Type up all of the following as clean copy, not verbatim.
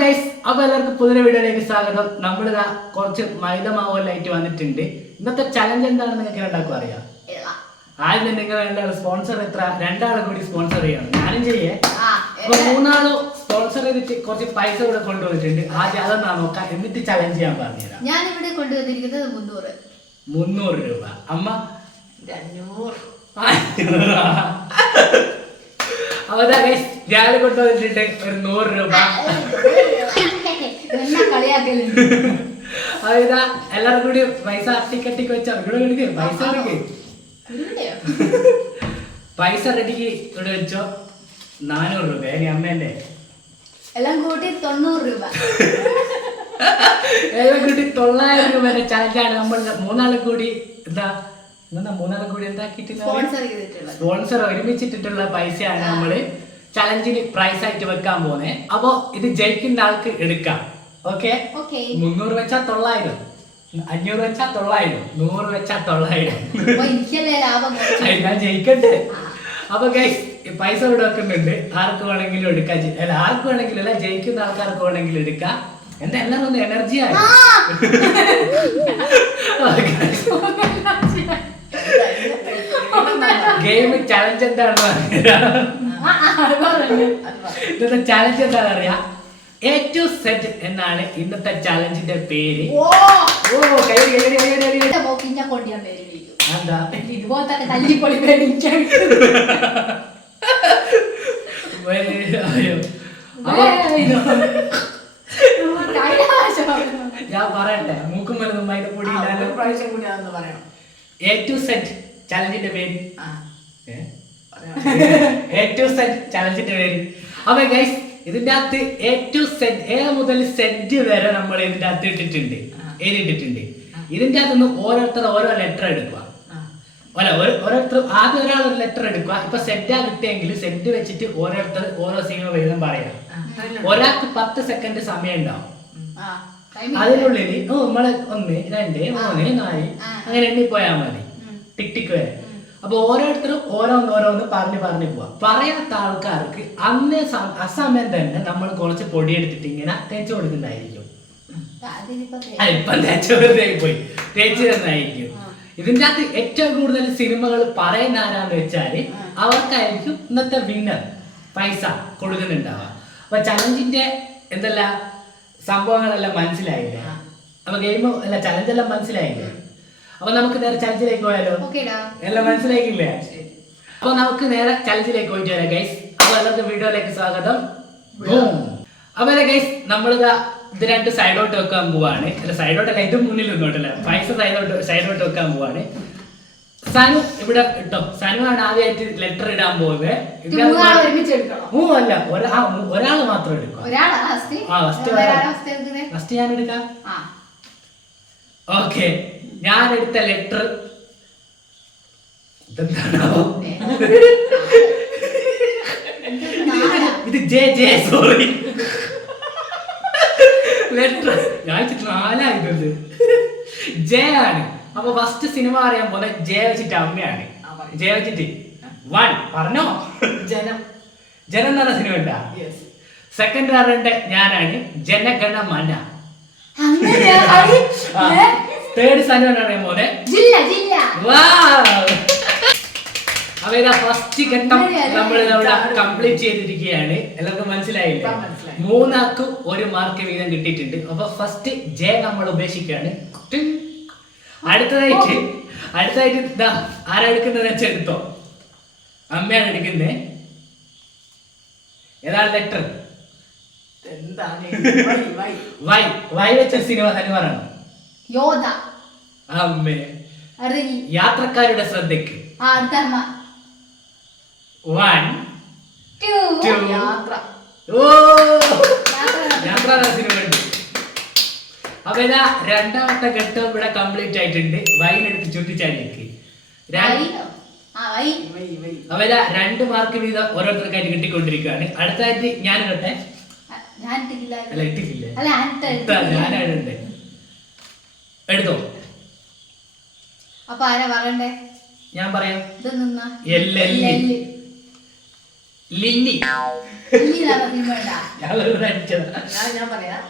Guys, അപ്പൊ എല്ലാവർക്കും പുതിയ വീഡിയോയിലേക്ക് സ്വാഗതം. നമ്മളിതാ കുറച്ച് മൈദ മാവെല്ലായിട്ട് വന്നിട്ടുണ്ട്. ഇന്നത്തെ ചലഞ്ച് എന്താണെന്ന് നിങ്ങൾക്ക് രണ്ടാൾക്കും അറിയാം. ആദ്യം നിങ്ങൾ രണ്ടാളും സ്പോൺസർ രണ്ടാളും കൂടി സ്പോൺസർ ചെയ്യണം. ഞാനും ചെയ്യേ. അപ്പൊ മൂന്നാളും സ്പോൺസർ ചെയ്തിട്ട് കുറച്ച് പൈസ ഇവിടെ കൊണ്ടുവന്നിട്ടുണ്ട്. ആദ്യം അതൊന്നാ നോക്കാം, എന്നിട്ട് ചലഞ്ച് ചെയ്യാൻ പറഞ്ഞുതരാം. ഞാൻ ഇവിടെ കൊണ്ടുവന്നിരിക്കുന്നത് 300 രൂപ. അമ്മ 200. അപ്പൊ ഞാൻ കൊണ്ടുവന്നിട്ടുണ്ട് ഒരു 100 രൂപ. അതാ എല്ലാരും കൂടി പൈസ അട്ടിക്കട്ടിക്ക് വെച്ചാ ഇവിടെ എടുക്ക്. പൈസ എടുക്ക്, പൈസ റെഡിക്ക് ഇവിടെ വെച്ചോ. 400 രൂപ അമ്മേന്റെ. എല്ലാം കൂട്ടി 90 രൂപ. എല്ലാം കൂട്ടി 900 രൂപയുടെ ചലഞ്ചാണ്. നമ്മൾ മൂന്നാളും കൂടി മൂന്നാളും കൂടി എന്താക്കിയിട്ടുള്ള സ്പോൺസർ ഒരുമിച്ചിട്ടുള്ള പൈസയാണ് നമ്മള് ചലഞ്ചിന് പ്രൈസ് ആയിട്ട് വെക്കാൻ പോകുന്നത്. അപ്പൊ ഇത് ജയിക്കുന്ന ആൾക്ക് എടുക്കാം. ഓക്കെ, 300 വെച്ചാ 900, 500 വെച്ചാ 900, 100 വെച്ചാ 900. ഞാൻ ജയിക്കട്ടെ. അപ്പൊ ഗൈസ്, പൈസ ഇവിടെ വെക്കുന്നുണ്ട്. ആർക്ക് വേണമെങ്കിലും എടുക്കാം. അല്ല, ആർക്ക് വേണമെങ്കിലും അല്ല, ജയിക്കുന്ന ആൾക്കാർക്ക് വേണമെങ്കിലും എടുക്കാം. എന്താ എല്ലാം ഒന്ന് എനർജി ആയി. ഗെയിം ചലഞ്ച് എന്താണെന്ന് ഇന്നത്തെ ചലഞ്ച് എന്താണെന്ന് അറിയാം. A to Z എന്നാണ് ഇന്നത്തെ ചലഞ്ചിന്റെ പേര്. ഞാൻ പറയട്ടെ, മൂക്കും മരുന്നും മൈദപ്പൊടി A to Z ചലഞ്ചിന്റെ പേര്. A to Z ചലഞ്ചിന്റെ പേര്. അപ്പൊ ഗൈസ്, ഇതിന്റെ അകത്ത് A to Z, A മുതൽ Z വരെ നമ്മൾ ഇതിന്റെ അകത്ത് ഇട്ടിട്ടുണ്ട്, എഴുതിയിട്ടുണ്ട്. ഇതിന്റെ അകത്ത് നിന്ന് ഓരോരുത്തർ ഓരോ ലെറ്റർ എടുക്കുക. അല്ല, ഓരോരുത്തർ ആദ്യം ഒരാൾ ഒരു ലെറ്റർ എടുക്കുക. ഇപ്പൊ സെറ്റാ കിട്ടിയെങ്കിൽ സെറ്റ് വെച്ചിട്ട് ഓരോരുത്തർ ഓരോ സിനിമ എഴുതാൻ പറയാം. ഒരാൾക്ക് 10 സെക്കൻഡ് സമയം ഉണ്ടാവും. അതിനുള്ളിൽ നമ്മള് 1, 2, 3, 4 അങ്ങനെ എണ്ണി പോയാൽ മതി, ടിക് ടിക് വരെ. അപ്പൊ ഓരോരുത്തരും ഓരോന്ന് പറഞ്ഞു പോവാ. പറയാത്ത ആൾക്കാർക്ക് അന്നേ അസമയം തന്നെ നമ്മൾ കുറച്ച് പൊടി എടുത്തിട്ട് ഇങ്ങനെ തേച്ച് കൊടുക്കുന്നതായിരിക്കും. ഇപ്പൊ തേച്ച് തന്നായിരിക്കും. ഇതിന്റെ അകത്ത് ഏറ്റവും കൂടുതൽ സിനിമകൾ പറയുന്ന ആരാന്ന് വെച്ചാല് അവർക്കായിരിക്കും ഇന്നത്തെ വിന്നർ പൈസ കൊടുക്കുന്നുണ്ടാവുക. അപ്പൊ ചലഞ്ചിന്റെ എന്തെല്ലാം സംഭവങ്ങളെല്ലാം മനസ്സിലായില്ലേ? അപ്പൊ ഗെയിം അല്ല, ചലഞ്ചെല്ലാം മനസ്സിലായില്ലേ? അപ്പൊ നമുക്ക് നേരെ ചലഞ്ചിലേക്ക് പോയാലോ? എല്ലാം മനസ്സിലാക്കില്ലേ? അപ്പൊ നമുക്ക് നേരെ ചലഞ്ചിലേക്ക് പോയിട്ട് വരാം ഗൈസ്. അപ്പൊ എല്ലാവർക്കും വീഡിയോയിലേക്ക് സ്വാഗതം. അപ്പൊ ഗൈസ്, നമ്മളിതാ ഇത് 2 സൈഡോട്ട് വെക്കാൻ പോവാണ്. അല്ല, സൈഡോട്ടല്ല, ഇത് മുന്നിൽ നിന്നോട്ടല്ല, പൈസ സൈഡോട്ട് വെക്കാൻ പോവാണ്. സനു ഇവിടെ ഇട്ടോ. സനു ആണ് ആദ്യമായിട്ട് ലെറ്റർ ഇടാൻ പോകുന്നത്. അല്ല, ഒരാള് മാത്രം എടുക്കും. ഫസ്റ്റ് ഞാൻ എടുക്കാം. ഓക്കെ, ഞാൻ എടുത്ത ലെറ്റർ ഇതെന്താണോ? ഇത് ജെ. സോറി, ലെറ്റർ ഞാൻ 4 ജെ ആണ്. അപ്പൊ ഫസ്റ്റ് സിനിമ അറിയാൻ പോലെ ജെ വെച്ചിട്ട് അമ്മയാണ്. ജെ വെച്ചിട്ട് 1 പറഞ്ഞോ. ജനം എന്ന് പറഞ്ഞ സിനിമ ഉണ്ടാ. സെക്കൻഡ് അറിയണ്ട ഞാനാണ്, ജനഗണമന. തേർഡ് സനുവാണ് അറിയാൻ പോലെ അപ്പൊ ഇതാ ഫസ്റ്റ് ഘട്ടം നമ്മൾ ഇവിടെ കംപ്ലീറ്റ് ചെയ്തിരിക്കുകയാണ്. എല്ലാവർക്കും മനസ്സിലായില്ലേ? 3 ആൾക്ക് 1 മാർക്ക് വീതം കിട്ടിയിട്ടുണ്ട്. അപ്പൊ ഫസ്റ്റ് ജെ നമ്മൾ ഉപേക്ഷിക്കുകയാണ്. അടുത്തതായിട്ട് ഇതാ ആരാ എടുക്കുന്നത് വെച്ചാൽ എടുത്തോ. അമ്മയാണ് എടുക്കുന്നത്. ഏതാണ് ലെറ്റർ? വൈ വെച്ച സിനിമ ഹനുമാനാണ്. അമ്മേ, യാത്രക്കാരുടെ ശ്രദ്ധയ്ക്ക് 1, 2 യാത്ര സിനിമ ഉണ്ട്. അപ്പൊ ഇതാ രണ്ടാമത്തെ ഘട്ടം ഇവിടെ കംപ്ലീറ്റ് ആയിട്ടുണ്ട്. വൈനെടുത്ത് ചുറ്റിച്ചാടിയേക്ക്. അപ്പൊ ഇതാ 2 മാർക്ക് വീതം ഓരോരുത്തർക്കായിട്ട് കിട്ടിക്കൊണ്ടിരിക്കുകയാണ്. അടുത്തായിട്ട് ഞാൻ ഇടട്ടെ. അല്ല, ഇട്ടിട്ടില്ല, ഞാനാണ് എടുത്തോ. അപ്പൊ ആരാ പറയണ്ടേ? ഞാൻ പറയാം. ലില്ലി. ഇനി ഇതാ സിനിമ ഉണ്ടാ. ഞാൻ വെറുതെ അടിച്ചതാ. ഞാൻ പറയാം.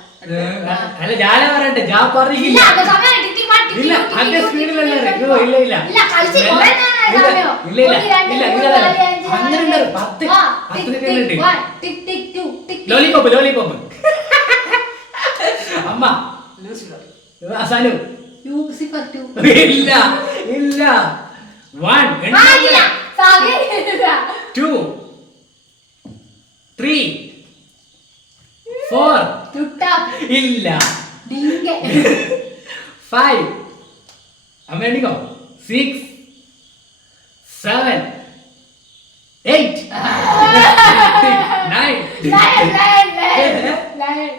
അല്ല ഞാനാ പറയട്ടെ, ഞാൻ ഇല്ല, പറഞ്ഞില്ല. അത് സമയം ടിക്ക് ടിക്ക് ടിക്ക് ഇല്ല ടിക്ക് അതിന്റെ ടിക്ക് സ്പീഡിലല്ല ടിക്ക് അറിയോ? ഇല്ല ഇല്ല ഇല്ല, കളിച്ച് ഇല്ല, കുറേ നേരമായി ഇല്ല, സമയം. ഇല്ല, ഇല്ല, ഒരു, രണ്ട്, ഇല്ല, മൂന്ന്, ഇല്ല, നാല്, അഞ്ച്, അങ്ങനെ ആറ്, ഉണ്ട്, 10 ആ, 10 ടിക്ക് സെക്കൻഡ് ഉണ്ട്. Tick 1 tick tick 2 tick lollipop lollipop. അമ്മ സനു. ലൂസിഫർ 2. ഇല്ല ഇല്ല. 1 ആ ഇല്ല, സമയം ഇല്ല. 2 3 4 തുട്ടാപ്പ്. ഇല്ല. ഡിങ്കെ. 5 അമ്മ എണ്ണിക്കോ. 6 7 8 9 ലയൺ ലയൺ ലയൺ ലയൺ.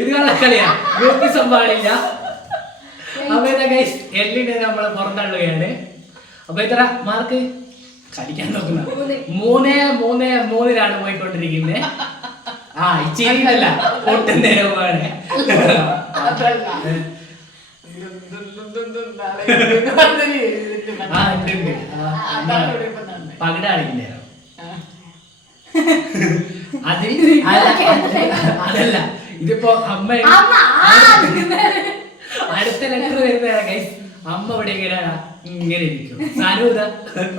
ഇത് കളിയാ ഗ്രൂപ്പിസം പാടില്ല. അപ്പൊ ഇതാ ഗൈസ് എല്ലിനെ നമ്മൾ പുറന്തള്ളുകയാണ്. അപ്പൊ ഇത്ര മാർക്ക് കടിക്കാൻ നോക്കുന്ന 3-3-3 പോയിക്കൊണ്ടിരിക്കുന്നത്. ആ ഇച്ചിരിയല്ല ഒട്ടും നേരവുമാണ്. ആ ഉണ്ട് പകിട കളിക്കുന്നേരം. അത് അതല്ല ഇതിപ്പോ അമ്മ അമ്മ അടുത്ത ലെറ്റർ വരുന്നതാണ് ഗൈസ്. അമ്മ ഇവിടെ ഇങ്ങനെ ഇരിക്കും. സനൂത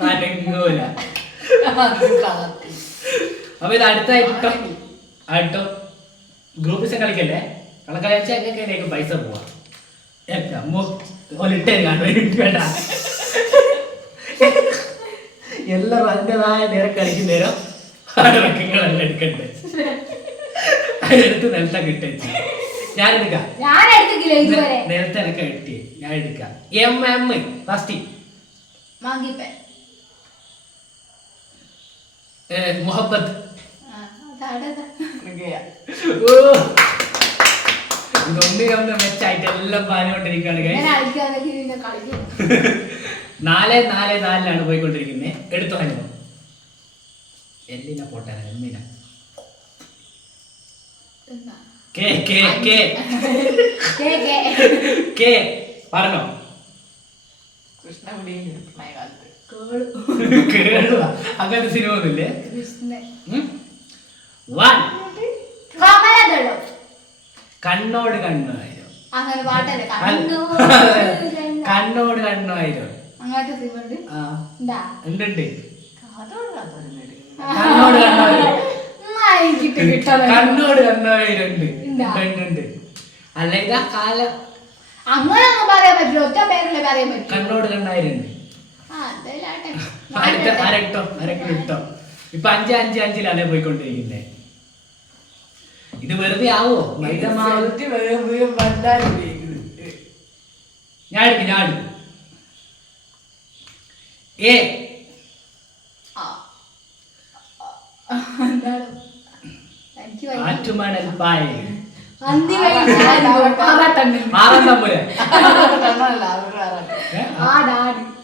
അനങ്ങൂല. അപ്പൊ ഇത് അടുത്തായിട്ടോ ആയിട്ടോ ഗ്രൂപ്പിസം കളിക്കല്ലേ. കളക്കളി വെച്ചാൽ എങ്ങനെയൊക്കെ പൈസ പോവാ. ഒലിട്ടേ വേണ്ട. എല്ലാവരും അതിൻ്റെതായ നേരം കളിക്കുന്നേരം ഇറക്കങ്ങളെല്ലാം എടുക്കണ്ടേ. അതിനെടുത്ത് നിലത്തെ കിട്ടേച്ച് ഞാൻ എടുക്കാം. ഞാൻ എടുത്തില്ല ഇതുവരെ. നേരത്തെ എനിക്ക് കിട്ടി, ഞാൻ എടുക്കാം. ഫസ്റ്റ് മാങ്കിപ്പൻ. മുഹബത്ത്. ഇതൊന്നിനൊന്ന് മെച്ചായിട്ട് എല്ലാം പറഞ്ഞുകൊണ്ടിരിക്കുകയാണ്. 4-4-4 പോയിക്കൊണ്ടിരിക്കുന്നത്. എടുത്തു അനുഭവം എല്ലിനെ പോട്ടെ. എമ്മിന പറഞ്ഞോ. കേളുവാ അങ്ങനത്തെ സിനിമ ഒന്നുമില്ലേ. 1 കണ്ണോട് കണ്ണായിരം. അങ്ങനെ പാട്ടല്ലേ കണ്ണോട് കണ്ണായിരം. അങ്ങനത്തെ സിനിമ ഉണ്ട്. ഉണ്ട് കണ്ണോട് കണ്ണായിരം ഉണ്ട്. അല്ല ഇതാ കാലം അങ്ങനെ ഒന്നും പറയാൻ പറ്റില്ല. ഒറ്റ പേരല്ലേ പറയാൻ പറ്റും. കണ്ണോട് കണ്ണായിരം ഉണ്ട്. അരക്കിട്ടോ ഇപ്പൊ 5-5-5 പോയിക്കൊണ്ടിരിക്കുന്നേ. ഇത് വെറുതെ ആവോ? ഞാൻ എടുക്കും. എ ആറ്റുമണൽ പായ. 6 തമ്പുരാൻ.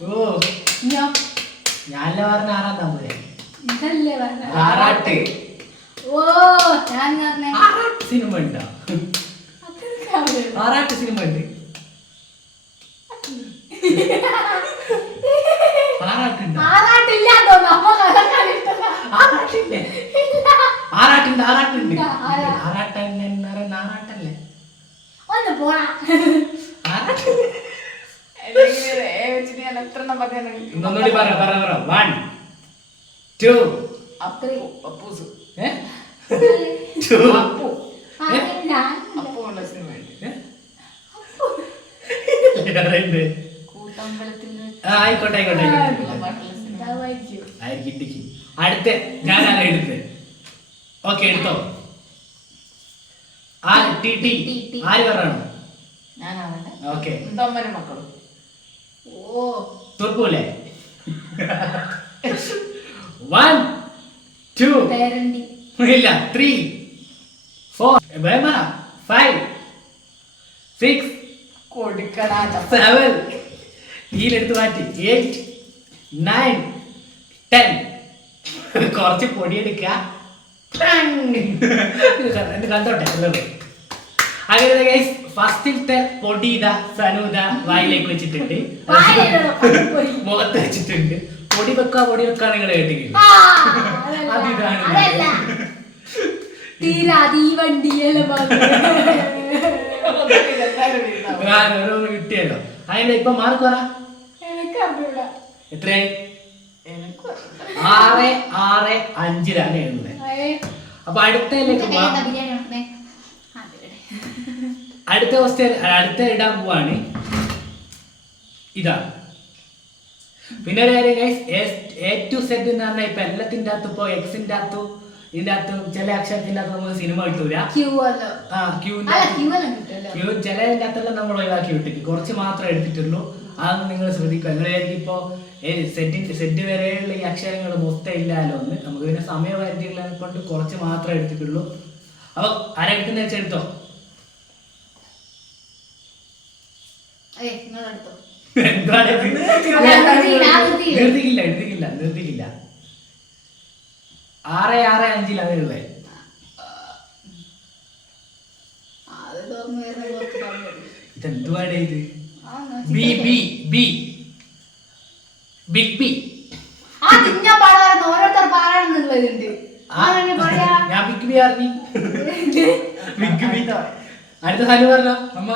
ഓ ഞാനല്ലേ പറഞ്ഞ 6 തമ്പുരാൻ. ആറാട്ട്. ആറാട്ട് സിനിമ ഉണ്ടോ? ആറാട്ട് സിനിമ ഉണ്ട്. ആറാട്ടുണ്ട്. ആറാട്ടല്ലേ. ഒന്ന് പോടാ. ഒന്നുകൂടി പറ. 1 2 അപ്പൂസ്. 2 ആയിക്കോട്ടെ. അടുത്ത ഞാനാണ് എടുത്തത്. ഓക്കെ എടുത്തോ. ആര് പറയണം? ഓക്കെ തുറക്കൂലേ. 1 2 ഇല്ല 3 4 5 6 7 ഈലെടുത്ത് മാറ്റി 8 9 10 കുറച്ച് പൊടിയെടുക്കുക. കണ്ടോട്ടെ എല്ലാവരും. അങ്ങനെ ഗൈസ് ഫസ്റ്റിലത്തെ പൊടി ഇതാ സനൂത വായിലേക്ക് വെച്ചിട്ടുണ്ട്, മുഖത്ത് വെച്ചിട്ടുണ്ട്. പൊടി വെക്കാ നിങ്ങൾ കേട്ടിട്ടില്ല? അതിതാണ് ഓരോന്ന് കിട്ടിയല്ലോ. അതിന്റെ ഇപ്പൊ മാർക്ക് പറ എത്രയായി? 6-6-5 എഴുതുന്നത്. അപ്പൊ അടുത്തതിലേക്ക് അടുത്ത ക്വസ്റ്റ്യൻ അടുത്ത ഇടാൻ പോവാണ്. ഇതാണ് പിന്നെ ഒരു കാര്യം ഗൈസ്, A to Z എന്ന് പറഞ്ഞാൽ ഇപ്പൊ എല്ലാത്തിന്റെ അകത്ത് ഇപ്പൊ എക്സിന്റെ അകത്തും ഇതിന്റെ അകത്ത് ചില അക്ഷരത്തിന്റെ അകത്ത് നമുക്ക് സിനിമ കിട്ടൂല. ചിലതിന്റെ അകത്തെല്ലാം നമ്മൾ ഒഴിവാക്കി വിട്ടിട്ട് കുറച്ച് മാത്രമേ എടുത്തിട്ടുള്ളൂ. അതൊന്നും നിങ്ങൾ ശ്രദ്ധിക്കുക. നിങ്ങളായിരിക്കും ഇപ്പോ സെറ്റ് വരെയുള്ള ഈ അക്ഷരങ്ങൾ മൊത്തം ഇല്ലാലോ ഒന്ന്. നമുക്ക് പിന്നെ സമയപരിധികളെ കൊണ്ട് കുറച്ച് മാത്രമേ എടുത്തിട്ടുള്ളൂ. അപ്പൊ ആരെടുക്കുന്ന വെച്ചെടുത്തോ? നിർത്തിക്കില്ല 6-6-5 അങ്ങനെയുള്ളേ. ഇതെന്തുവാടേ ഇത്? ബിഗ് ബി ഞാൻ ബിഗ് ബി അറിഞ്ഞു. അടുത്ത സ്ഥലം പറഞ്ഞോ അമ്മ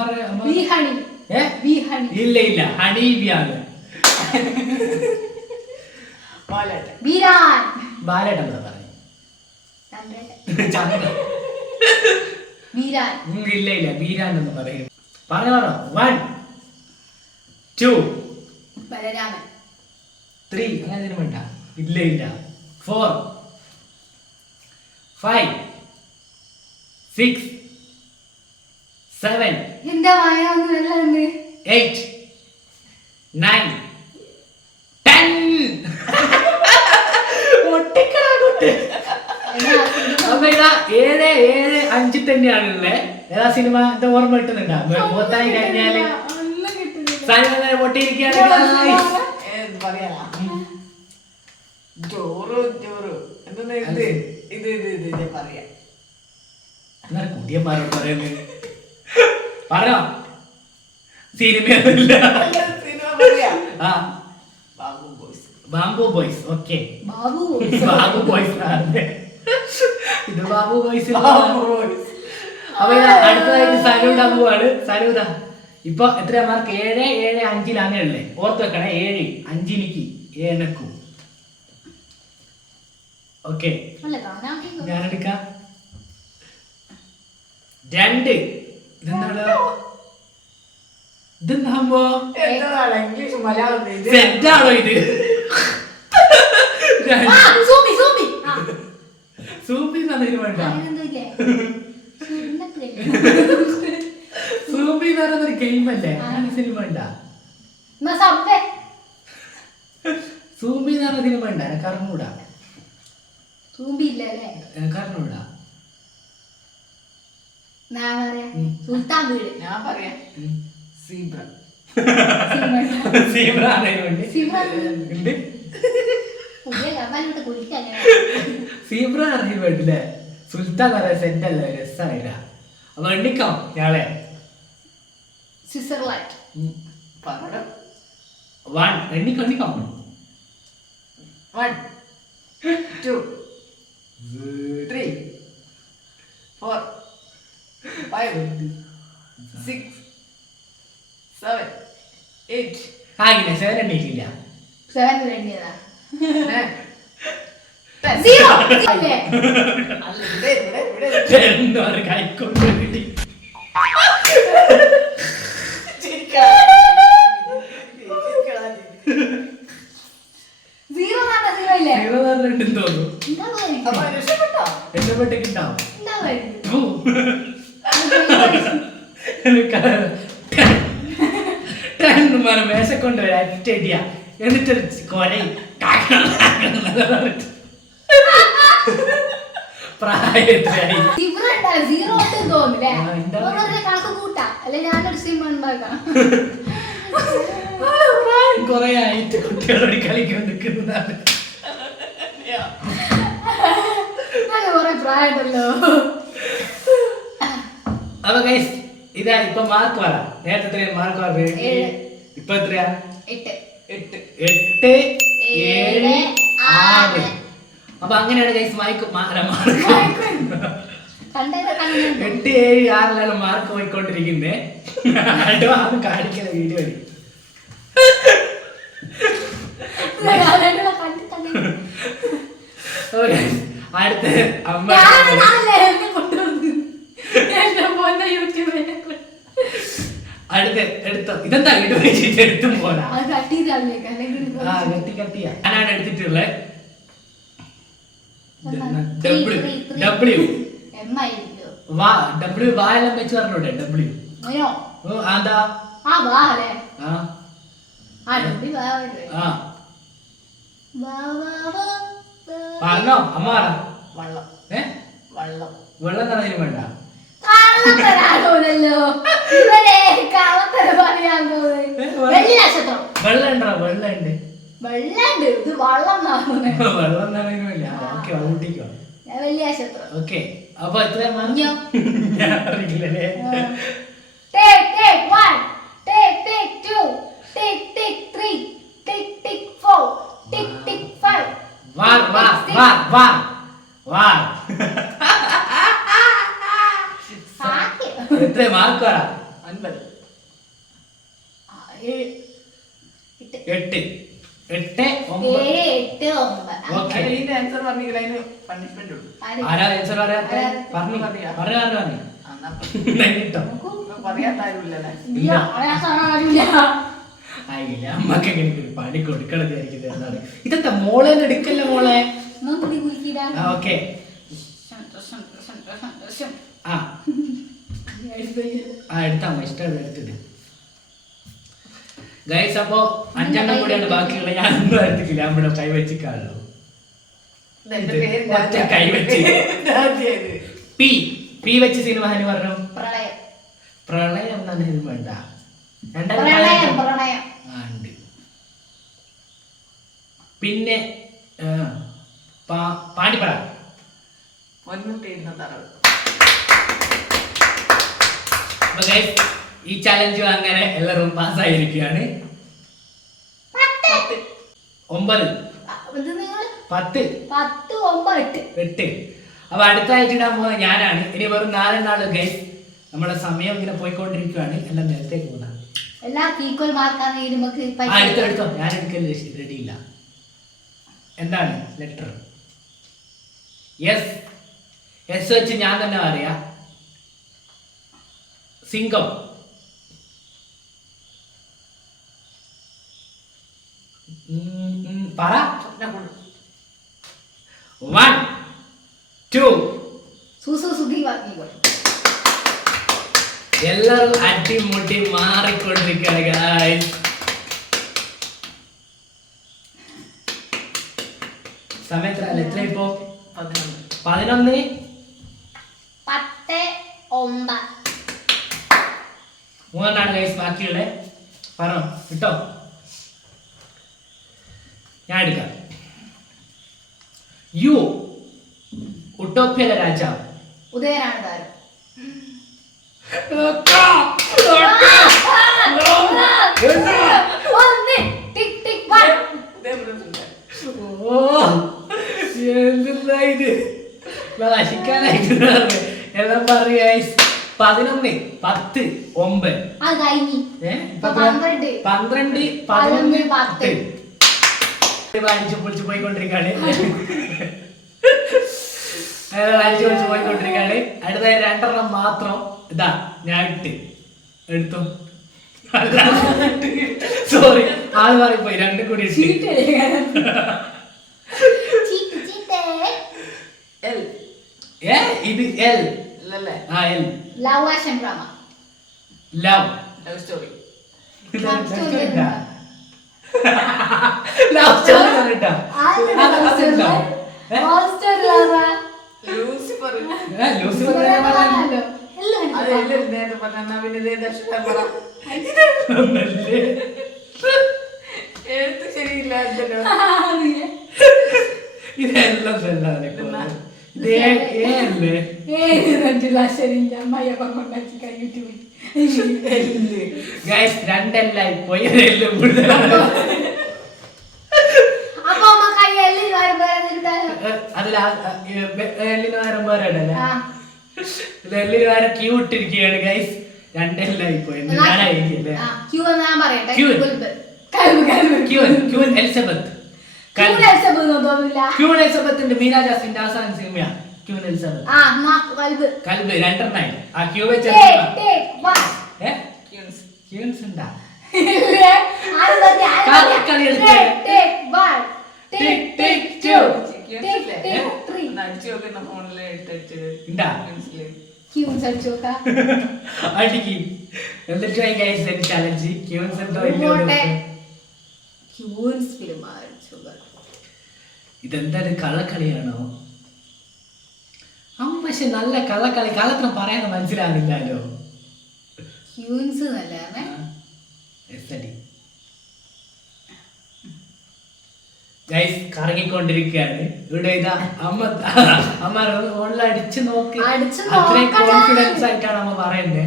ഇല്ല ഹണി ബി ആണ്. ബാലേട്ടൻ പറഞ്ഞു ഇല്ല ബീരാൻ എന്ന് പറയും. പറഞ്ഞോ 1 2 3 അങ്ങനെ വേണ്ട. ഇല്ല 4 5 6 7 8 9 10 അപ്പൊ ഇതാ 7-7-5 തന്നെയാണുള്ളത്. ഏതാ സിനിമ എന്താ ഓർമ്മ കിട്ടുന്നുണ്ടോ? മുഖത്തായി കഴിഞ്ഞാല് സാധനം പൊട്ടിയിരിക്കുകയാണ്. കുടിയന്മാരോട് പറയുന്നത് പറഞ്ഞോ. സിനിമയൊന്നുമില്ല. Bamboo boys. Okay Babu boys ഇത് ബാബു ബോയ്സ്. അപ്പൊ അടുത്തതായിട്ട് സനൂത പോവാണ്. സനൂത ഇപ്പൊ എത്ര മാർക്ക്? 7-7-5 ഉള്ളേ. ഓർത്ത് വെക്കണേ 7-5 എനിക്ക് എനക്കും. ഓക്കെ ഞാനെടുക്കാം 2. ഇതെന്താകുമ്പോ ഇംഗ്ലീഷ് മലയാളം സെറ്റാണോ ഇത്? സൂപ്പി എന്നതിന് വേണ്ട. സൂപ്പി എന്ന് പറയുന്നൊരു ഗെയിം അല്ലേ? സിനിമ വേണ്ട. സൂമ്പി എന്ന് പറഞ്ഞതിന് വേണ്ട. കറങ്ങൂടാ കറങ്ങൂടാ. സുൽത്താൻ വീട് ഞാൻ പറയാം സീബ്ര. സീബ്ര സീബ്ര അറിയാൻ വേണ്ടില്ലേ? സുൽത്താൻ പറയാൻ സെറ്റ് അല്ല, രസമായില്ല. അപ്പൊ എണ്ണിക്കാം ഞാളെ. സ്വിറ്റ്സർലാൻഡ് 1 എണ്ണിക്കാം 1 2 3 4 5 6 7 8 ആകില്ല 7 എണ്ണിക്കില്ല. 7 എണ്ണിയതാ. 10 കൈക്കൊണ്ട് കിട്ടി. മേശക്കൊണ്ട് ഒരറ്റടിയ എന്നിട്ടൊരു കൊലയും പ്രായത്തിലായി കൊറേ ആയിട്ട് കുട്ടികളോട് കളിക്കാൻ നിൽക്കുന്നതാണ്. അപ്പൊ ഗൈസ് ഇതാ ഇപ്പൊ മാർക്ക് പറ. നേരത്തെ എത്രയാ മാർക്ക് പറഞ്ഞത്? 7. ഇപ്പൊ എത്രയാ? 8. 8. 8, 7, 6. അപ്പൊ അങ്ങനെയാണ് ഗൈസ് മാർക്ക് കണ്ടത് കണ്ടത് 8, 7, 6 മാർക്ക് പോയിക്കൊണ്ടിരിക്കുന്നത്. അത് കാണിക്കുന്ന വീഡിയോ അടുത്ത അമ്മ അടുത്ത എടുത്തോ. ഇതെന്താ വീഡിയോ വെച്ചിട്ട് എടുത്തും പോരാ. ഞാനാണ് എടുത്തിട്ടുള്ളത് ഡബ്ല്യു. ഡബ്ല്യു വായെല്ലാം വെച്ച് പറഞ്ഞോട്ടെ. ഡബ്ല്യു അതാ പറഞ്ഞോ അമ്മ പറ. വള്ളം. വെള്ളം വെള്ളം തടഞ്ഞു വേണ്ട. വെള്ളം ഉണ്ടോ? വെള്ളം ഉണ്ട്. വെള്ളം തടയുന്നില്ല. ഓക്കെ ഊട്ടിക്കോ. ഓക്കെ അപ്പൊ എത്ര ഞാൻ അറിയില്ലല്ലേ. Take 1, take 2, take 3, take 4, take 5. വാർ. എത്ര മാർക്ക് പറ? 9. 8, 8, 9. ഓക്കെ ഇതിന്റെ ആൻസർ പറഞ്ഞെങ്കിൽ അതിന് പണിഷ്മെന്റ് ഉണ്ട്. ആരാ ആൻസർ പറയാത്ത? പറഞ്ഞു കിട്ടോ? പറയാത്ത ആരുമില്ലല്ലേ? ആയില്ല. അമ്മക്ക് എങ്ങനെ പണി കൊടുക്കണത് വിചാരിക്കുന്നത് എന്താണ്? ഇതെന്താ മോളെ എടുക്കല്ല മോളെ. ഓക്കെ എടുത്താ ഇഷ്ടം എടുത്തിട്ട് ഗൈസ്. അപ്പൊ 5 കൂടിയാണ് ബാക്കിയുള്ള. ഞാൻ ഒന്നും എടുത്തിട്ടില്ല. നമ്മുടെ കൈവച്ചിക്കാണല്ലോ. ഒറ്റ കൈവച്ച് പി വെച്ച് സിനിമ ഹനി പറഞ്ഞു. പ്രളയം എന്നാണ് സിനിമ വേണ്ട. ഉണ്ട്. പിന്നെ പാണ്ടിപ്പട. ഈ ചലഞ്ച് അങ്ങനെ എല്ലാവരും പാസ്സായിരിക്കുകയാണ്. 9, 10, 8. അപ്പൊ അടുത്ത ആഴ്ച ഇടാൻ പോകുന്നത് ഞാനാണ്. ഇനി വെറും 4 നാള് ഗൈസ്. നമ്മുടെ സമയം ഇങ്ങനെ പോയിക്കൊണ്ടിരിക്കുകയാണ്. എല്ലാം നേരത്തേക്ക് പോകുന്ന എടുത്തോ. ഞാൻ എടുക്കൽ റെഡി ഇല്ല. എന്താണ് ലെറ്റർ? എസ് വെച്ച് ഞാൻ തന്നെ പറയാ. സിംഗം. പറ. 1, 2. എല്ലാരും അടിമുട്ടി മാറിക്കൊണ്ടിരിക്കുകയാണ് ഗൈസ്. സമയത്ര എത്ര ഇപ്പോ? 11, 10, 9. 3 ഗൈസ് ബാക്കിയുള്ളത്. പറഞ്ഞോ കിട്ടോ? ഞാൻ എടുക്കാം. യു ഉട്ടോപ്യയിലെ രാജാവ്. ഉദയനാണ് താരം. എല്ലാം പറയാ. 11, 10, 9. 12, 11, 10. അടിച്ചു പൊളിച്ച് പോയിക്കൊണ്ടിരിക്കാണ്. അടുത്ത 2 മാത്രം. ഇതാ ഞാൻ ഇട്ട് എടുത്തു. സോറി ആള് മാറിപ്പോയി. 2 കൂടി ഇട്ട്. ഇത് എൽ. L love story. എഴുത്ത് ശരിയില്ല. ഇതെല്ലാം ശരി അമ്മയെ കൊണ്ടാക്കി കഴിഞ്ഞിട്ട് ഗൈസ് രണ്ടെല്ലായി പോയി എല്ലാം കൂടുതലാണ്. അപ്പൊ അമ്മ കൈ എല്ലിന് വരുമ്പോ അതിൽ എല്ലിന് വാരം പോരാടല്ലേ, എല്ലിന് വാരം ക്യൂ ഇട്ടിരിക്കുകയാണ് ഗൈസ്. രണ്ടെല്ലായി പോയി ഞാനായിരിക്കും. ക്യൂ എന്ന് ഞാൻ പറയട്ടെ. ക്യൂൻ. Queen Elizabeth. ക്യൂൻ എലിസബത്തിന്റെ മീരാ ജാസ്മിന്റെ അവസാന സിനിമയാ ക്യൂൻ എലിസബത്ത്. കൽബ് രണ്ടെണ്ണായി. ആ ക്യൂ വെച്ച് ക്യൂൻസ് ഉണ്ടാ കളി അടിക്കും. എന്നിട്ട് ചലഞ്ച് ക്യൂൻസ് എന്തോ ഇതെന്താണ് കള്ളക്കളിയാണോ? പക്ഷെ നല്ല കള്ളക്കളി. കള്ളത്തിന് പറയാൻ മനസ്സിലാകുന്നില്ലല്ലോ. ഗൈസ് കറങ്ങിക്കൊണ്ടിരിക്കുകയാണ് ഇവിടെ. ഇതാ അമ്മ ഓണിൽ അടിച്ചു നോക്കി. അത്രയും കോൺഫിഡൻസ് ആയിട്ടാണ് അമ്മ പറയുന്നത്.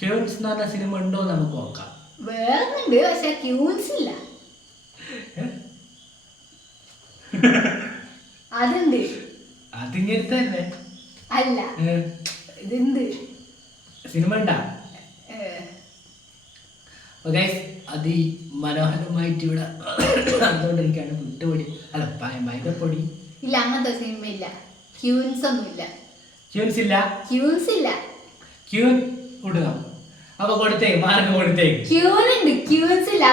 ക്യൂൻസ് എന്ന് പറഞ്ഞ സിനിമ ഉണ്ടോ നമുക്ക് നോക്കാം. വേറെ പക്ഷെ ക്യൂൻസ് ഇല്ല. അതുണ്ട്. അതിങ്ങനത്തെ അല്ല ഇതുണ്ട് സിനിമ ഉണ്ടാ. അതിമനോഹരമായിട്ട് ഇവിടെ അതുകൊണ്ടിരിക്കുകയാണ്. പുട്ടുപൊടി അല്ല മൈദപ്പൊടി ഇല്ല, അങ്ങനത്തെ സിനിമ ഇല്ല. ക്യൂൻസ് ഒന്നും ഇല്ല. ക്യൂൻസ് ഇല്ല. ക്യൂൻസ് ഇല്ല. ക്യൂൻ ഇടണം. അപ്പൊ കൊടുത്തേ മാർക്ക് കൊടുത്തേ. ക്യൂൻ ഉണ്ട്, ക്യൂൻസ് ഇല്ല.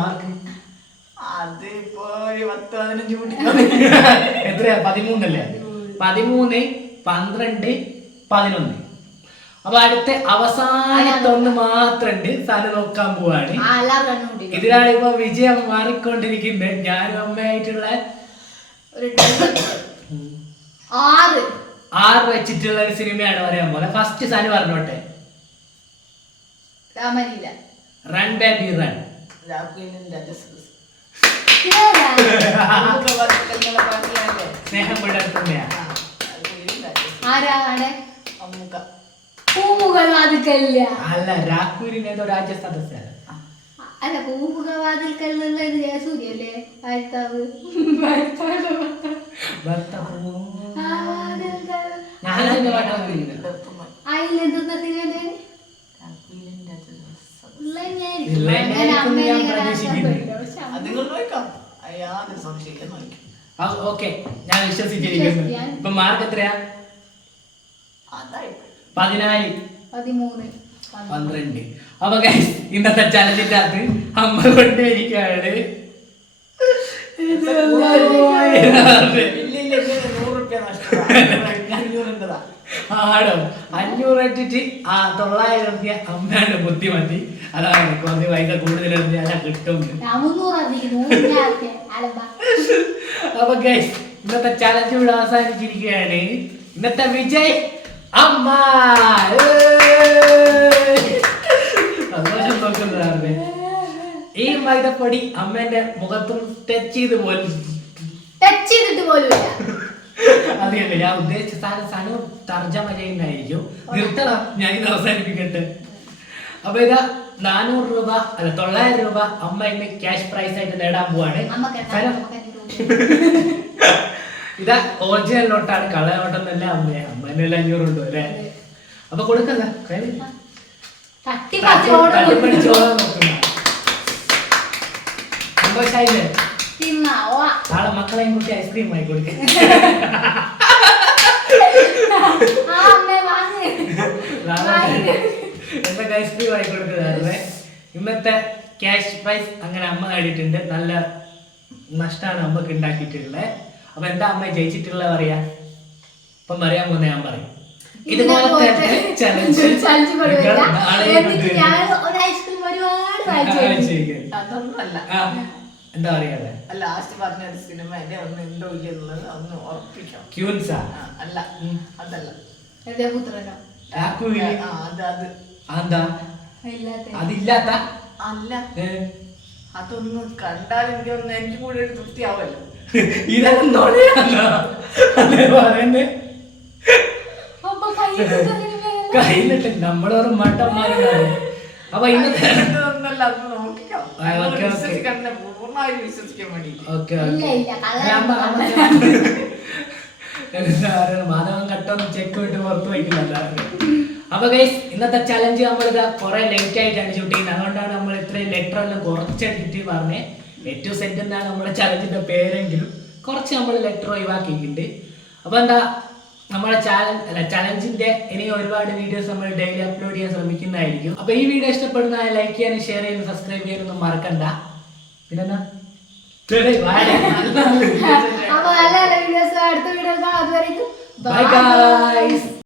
മാർക്ക് അതിപ്പോ എത്രയാ? 13 13, 12, 11. അപ്പൊ അടുത്ത അവസാനത്തെ ഒന്ന് മാത്രണ്ട്. സ്ഥലം നോക്കാൻ പോവാണ്. ഇതിനാണ് ഇപ്പൊ വിജയം മാറിക്കൊണ്ടിരിക്കുന്നത്. ഞാനും അമ്മയായിട്ടുള്ള 6 വെച്ചിട്ടുള്ള ഒരു സിനിമയാണ് പറയാൻ പോലെ. ഫസ്റ്റ് സാന് പറഞ്ഞോട്ടെ. Run baby run. സ്നേഹം പുലർത്തുന്നയാ. അല്ല രാക്കൂരിന് ഏതോ രാജ്യ സദസ്യ. അല്ല പൂമുഖവാതിൽക്കൽ ജയസൂര്യല്ലേ ഭർത്താവ്. അതിലെന്തുന്ന സിനിമ ഓക്കെ ഞാൻ വിശ്വസിച്ചിരിക്കുന്നു. ഇപ്പൊ മാർക്ക് എത്രയാ? 14, 12. അപ്പൊ ഇന്നത്തെ ചലഞ്ചിന്റെ അകത്ത് അമ്മ കൊണ്ടിരിക്കുകയാണ്. ആടോ 500 ഇട്ടിട്ട് 900 രൂപ അമ്മയാണ് ബുദ്ധിമതി. അതാണ് കുറച്ച് പൈസ കൂടുതൽ കിട്ടും. അപ്പൊ ഇന്നത്തെ ചലഞ്ച് ഇവിടെ അവസാനിച്ചിരിക്കുകയാണ്. ഇന്നത്തെ വിജയ് അമ്മ. സന്തോഷം നോക്കുന്നതാണ്. ഈ മൈദപ്പൊടി അമ്മേന്റെ മുഖത്തും ടച്ച് ചെയ്തിട്ട് പോലും അതെയല്ലേ ഞാൻ ഉദ്ദേശിച്ച സാധനം തർജ്ജമ ചെയ്യുന്നതായിരിക്കും. നിർത്തണം, ഞാൻ ഇത് അവസാനിപ്പിക്കട്ടെ. അപ്പൊ ഇതാ 400 രൂപ അല്ല 900 രൂപ അമ്മ ഇന്ന് ക്യാഷ് പ്രൈസ് ആയിട്ട് നേടാൻ പോവാണ്. ഇതാ ഒറിജിനൽ നോട്ടാണ്, കള നോട്ടൊന്നല്ല. അമ്മേനെ 500 ഉണ്ട് അല്ലേ? അപ്പൊ കൊടുക്കുന്ന സന്തോഷായില്ലേ? നാളെ മക്കളെയും കുട്ടി ഐസ്ക്രീം വാങ്ങി കൊടുക്കുക. എന്തൊക്കെ ഐസ്ക്രീം വാങ്ങി കൊടുക്കുന്നതായിരുന്നേ. ഇന്നത്തെ ക്യാഷ് പ്രൈസ് അങ്ങനെ അമ്മ നേടിയിട്ടുണ്ട്. നല്ല നഷ്ടമാണ് അമ്മക്ക് ഉണ്ടാക്കിയിട്ടുള്ളത്. അപ്പൊ എന്താ അമ്മ ജയിച്ചിട്ടുള്ള പറയാ? ഇപ്പം പറയാൻ പോകുന്ന ഞാൻ പറയും. ഇതുപോലത്തെ ചലഞ്ച് എന്താ പറയാ ലാസ്റ്റ് പറഞ്ഞ സിനിമ ഉണ്ടോ ഇല്ലെന്നുള്ളത് ഒന്ന് ഉറപ്പിക്കാം. ക്യൂൻസാ അല്ല, അതല്ല. അതില്ലാത്ത അല്ല, അതൊന്നും കണ്ടാൽ എനിക്ക് കൂടി ഒരു തൃപ്തിയാവല്ലോ. ഇതെല്ലാം നുണയാണോ അതെ പറയുന്നേ? അപ്പൊ കയ്യിലിട്ട് കയ്യിലിട്ട് നമ്മളൊരു മട്ടന്മാരുണ്ടാവും. അപ്പൊ ഇന്നത്തെ ഇതൊന്നല്ല, അത് നോക്കിക്കോ. ആ, ഓക്കേ, ഓക്കേ. വിശ്വസിക്കാൻ പൂർണ്ണമായും വിശ്വസിക്കാൻ വേണ്ടിട്ട്. ഓക്കെ ഇല്ല, ഇല്ല, കള്ളൻ മാധവൻ കട്ടൊന്നും ചെക്ക് വിട്ട് പുറത്ത് വയ്ക്കുന്നില്ല. അപ്പൊ ഗൈസ് ഇന്നത്തെ ചലഞ്ച് നമ്മളിത് കുറെ ലേറ്റ് ആയിട്ടാണ് ഷൂട്ട് ചെയ്യുന്നത്. അതുകൊണ്ടാണ് നമ്മൾ ഇത്രയും ലെറ്റർ എല്ലാം കുറച്ചെടുത്തിട്ട് പറഞ്ഞേ ഏറ്റവും സെന്റ് എന്നാണ് നമ്മുടെ ചലഞ്ചിന്റെ പേരെങ്കിലും കുറച്ച് നമ്മൾ ലെറ്റർ ഒഴിവാക്കിയിട്ടുണ്ട്. അപ്പൊ എന്താ നമ്മുടെ ചലഞ്ചിന്റെ ഇനി ഒരുപാട് വീഡിയോസ് നമ്മൾ ഡെയിലി അപ്ലോഡ് ചെയ്യാൻ ശ്രമിക്കുന്നതായിരിക്കും. അപ്പൊ ഈ വീഡിയോ ഇഷ്ടപ്പെടുന്ന ലൈക്ക് ചെയ്യാനും ഷെയർ ചെയ്യാനും സബ്സ്ക്രൈബ് ചെയ്യാനൊന്നും മറക്കണ്ട. പിന്നെന്താ അപ്പൊ നല്ല നല്ല വീഡിയോസ് അടുത്ത വീഡിയോസ് അതുവരെയും ബൈ ഗൈസ്.